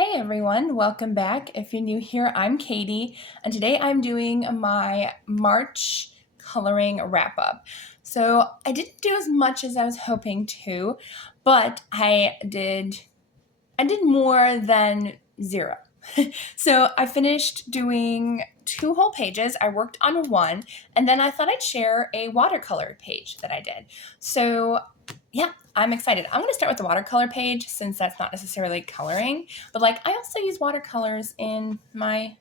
Hey everyone, welcome back. If you're new here, I'm Katie, and today I'm doing my March coloring wrap up. So I didn't do as much as I was hoping to, but I did more than zero. So I finished doing two whole pages. I worked on one, and then I thought I'd share a watercolor page that I did. So yeah, I'm excited. I'm going to start with the watercolor page since that's not necessarily coloring, but like I also use watercolors in my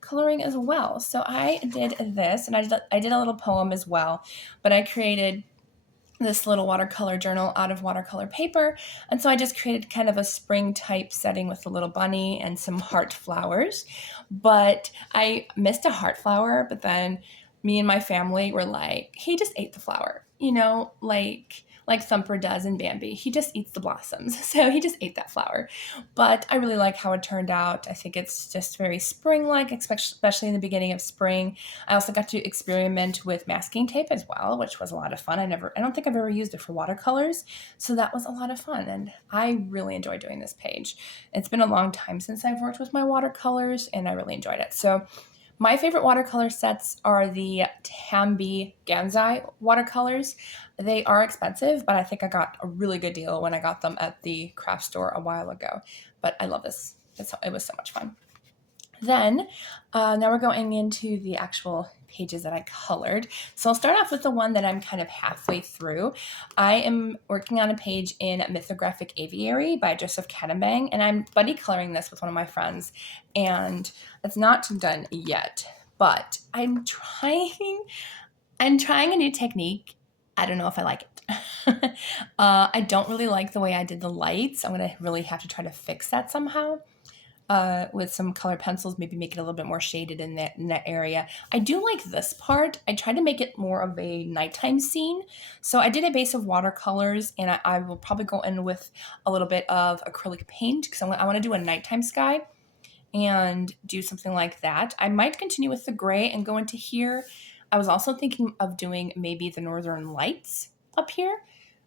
coloring as well. So I did this, and I did a little poem as well, but I created this little watercolor journal out of watercolor paper. And so I just created kind of a spring type setting with a little bunny and some heart flowers. But I missed a heart flower, but then me and my family were like, he just ate the flower, like Thumper does in Bambi. He just eats the blossoms. So he just ate that flower. But I really like how it turned out. I think it's just very spring-like, especially in the beginning of spring. I also got to experiment with masking tape as well, which was a lot of fun. I don't think I've ever used it for watercolors, so that was a lot of fun, and I really enjoyed doing this page. It's been a long time since I've worked with my watercolors, and I really enjoyed it. So my favorite watercolor sets are the Tambi Gansai watercolors. They are expensive, but I think I got a really good deal when I got them at the craft store a while ago. But I love this. It was so much fun. Then, now we're going into the actual pages that I colored. So I'll start off with the one that I'm kind of halfway through. I am working on a page in Mythographic Aviary by Joseph Catabang, and I'm buddy coloring this with one of my friends, and it's not done yet, but I'm trying a new technique. I don't know if I like it. I don't really like the way I did the lights. I'm going to really have to try to fix that somehow with some colored pencils, maybe make it a little bit more shaded in that area. I do like this part. I tried to make it more of a nighttime scene. So I did a base of watercolors, and I will probably go in with a little bit of acrylic paint because I want to do a nighttime sky and do something like that. I might continue with the gray and go into here. I was also thinking of doing maybe the Northern Lights up here.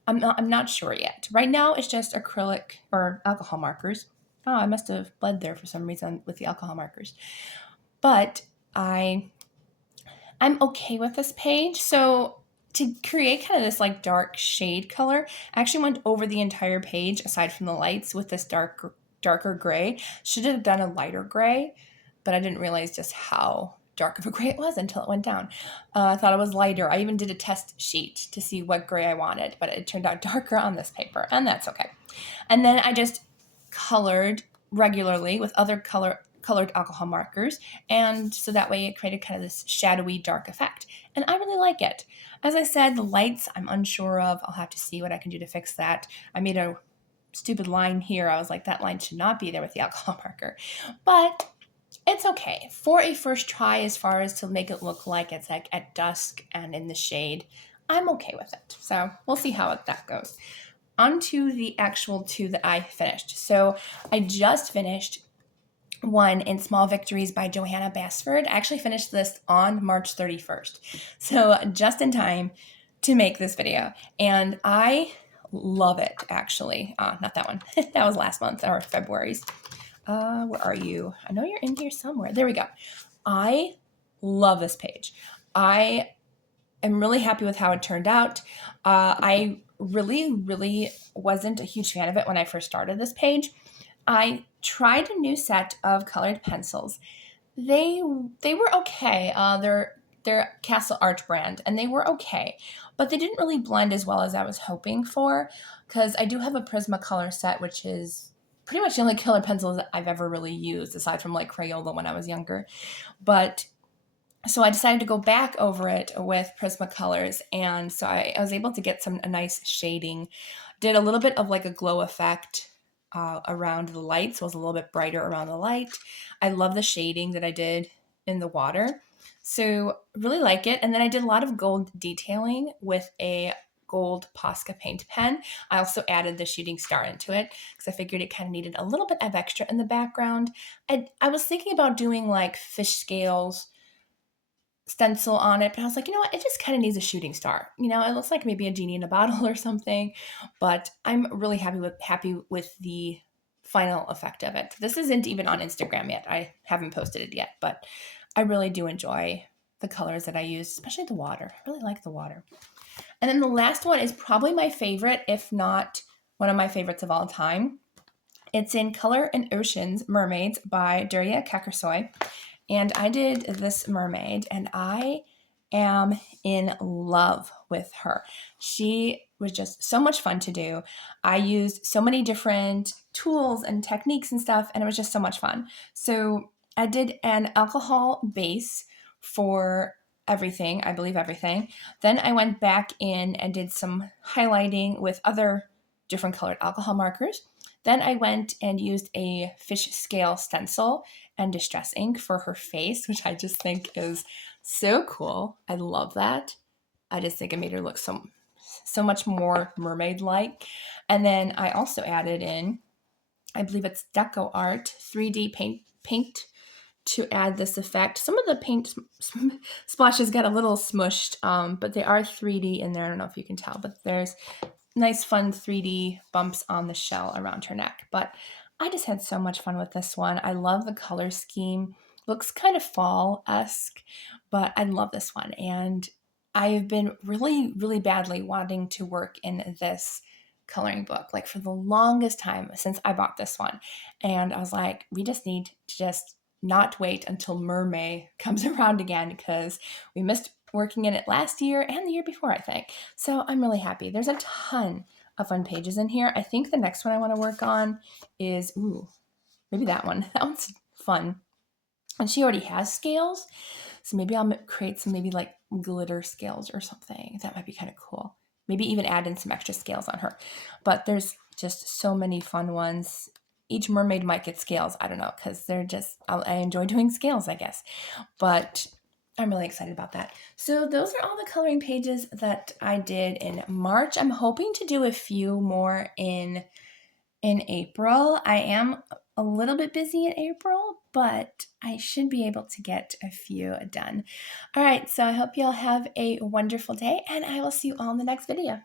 I'm not sure yet. Right now it's just acrylic or alcohol markers. Oh, I must have bled there for some reason with the alcohol markers. But I'm okay with this page. So to create kind of this like dark shade color, I actually went over the entire page aside from the lights with this darker gray. Should have done a lighter gray, but I didn't realize just how dark of a gray it was until it went down. I thought it was lighter. I even did a test sheet to see what gray I wanted, but it turned out darker on this paper, and that's okay. And then I just colored regularly with other colored alcohol markers, and so that way it created kind of this shadowy dark effect, and I really like it. As I said, the lights I'm unsure of. I'll have to see what I can do to fix that. I made a stupid line here. I was like, that line should not be there with the alcohol marker, but it's okay for a first try. As far as to make it look like it's like at dusk and in the shade, I'm okay with it. So we'll see how that goes. Onto the actual two that I finished. So I just finished one in Small Victories by Johanna Basford. I actually finished this on March 31st. So just in time to make this video. And I love it, actually. Not that one. That was last month or February's. Where are you? I know you're in here somewhere. There we go. I love this page. I am really happy with how it turned out. I really wasn't a huge fan of it when I first started this page. I tried a new set of colored pencils. They were okay. They're Castle Arch brand, and they were okay, but they didn't really blend as well as I was hoping for, because I do have a Prismacolor set, which is pretty much the only colored pencils that I've ever really used, aside from like Crayola when I was younger. But so I decided to go back over it with Prismacolors, and so I was able to get a nice shading. Did a little bit of like a glow effect around the light, so it was a little bit brighter around the light. I love the shading that I did in the water, so really like it. And then I did a lot of gold detailing with a gold Posca paint pen. I also added the shooting star into it because I figured it kind of needed a little bit of extra in the background. I was thinking about doing like fish scales stencil on it, but I was like, you know what, it just kind of needs a shooting star. It looks like maybe a genie in a bottle or something, but I'm really happy with the final effect of it. This isn't even on Instagram yet. I haven't posted it yet, but I really do enjoy the colors that I use, especially the water. I really like the water. And then the last one is probably my favorite, if not one of my favorites of all time. It's in Color and Oceans Mermaids by Daria Kakersoy. And I did this mermaid, and I am in love with her. She was just so much fun to do. I used so many different tools and techniques and stuff, and it was just so much fun. So I did an alcohol base for everything, I believe everything. Then I went back in and did some highlighting with other different colored alcohol markers. Then I went and used a fish scale stencil and distress ink for her face, which I just think is so cool. I love that. I just think it made her look so much more mermaid-like. And then I also added in, I believe it's Deco Art 3D paint to add this effect. Some of the paint splashes got a little smushed, but they are 3D in there. I don't know if you can tell, but there's nice fun 3D bumps on the shell around her neck. But I just had so much fun with this one. I love the color scheme. Looks kind of fall-esque, but I love this one. And I've been really, really badly wanting to work in this coloring book, like for the longest time since I bought this one. And I was like, we just need to just not wait until Mermay comes around again, because we missed working in it last year and the year before, I think. So I'm really happy. There's a ton of fun pages in here. I think the next one I want to work on is, maybe that one. That one's fun. And she already has scales, so maybe I'll create some maybe like glitter scales or something. That might be kind of cool. Maybe even add in some extra scales on her. But there's just so many fun ones. Each mermaid might get scales. I don't know, because they're just, I enjoy doing scales, I guess. But I'm really excited about that. So those are all the coloring pages that I did in March. I'm hoping to do a few more in April. I am a little bit busy in April, but I should be able to get a few done. All right, so I hope you all have a wonderful day, and I will see you all in the next video.